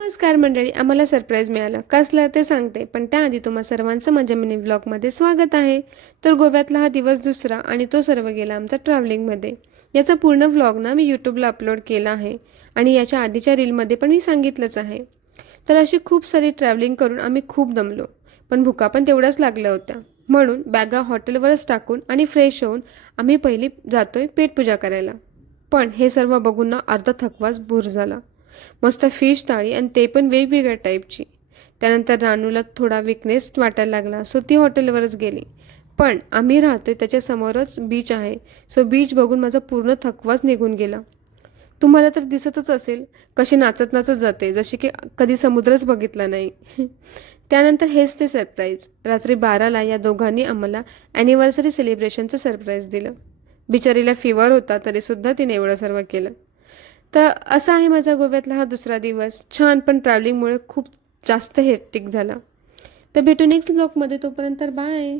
नमस्कार मंडळी, आम्हाला सरप्राईज मिळालं. कसलं ते सांगते, पण त्याआधी तुम्हा सर्वांचं माझ्या मिनी व्लॉगमध्ये स्वागत आहे. तर गोव्यातला हा दिवस दुसरा आणि तो सर्व गेला आमचा ट्रॅव्हलिंगमध्ये. याचा पूर्ण व्लॉग ना मी यूट्यूबला अपलोड केला आहे आणि याच्या आधीच्या रीलमध्ये पण मी सांगितलंच आहे. तर अशी खूप सारी ट्रॅव्हलिंग करून आम्ही खूप दमलो, पण भुका पण तेवढ्याच लागल्या होत्या. म्हणून बॅगा हॉटेलवरच टाकून आणि फ्रेश होऊन आम्ही पहिली जातोय पेटपूजा करायला. पण हे सर्व बघून ना अर्धा थकवाच दूर झाला. मस्त फिश थाळी आणि ते पण वेगवेगळ्या टाईपची. त्यानंतर रानूला थोडा विकनेस वाटायला लागला, सो ती हॉटेलवरच गेली. पण आम्ही राहतोय त्याच्यासमोरच बीच आहे, सो बीच बघून माझा पूर्ण थकवाच निघून गेला. तुम्हाला तर दिसतच असेल कशी नाचत नाचत जाते, जशी की कधी समुद्रच बघितला नाही. त्यानंतर हेच ते सरप्राईज. रात्री 12ला या दोघांनी आम्हाला ॲनिव्हर्सरी सेलिब्रेशनचं सरप्राईज दिलं. बिचारीला फीवर होता तरीसुद्धा तिने एवढं सर्व केलं. तर असा आहे माझा गोव्यातला हा दुसरा दिवस. छान, पण ट्रॅव्हलिंगमुळे खूप जास्त हेक्टिक झाला. तर भेटू नेक्स्ट ब्लॉगमध्ये. तोपर्यंत बाय.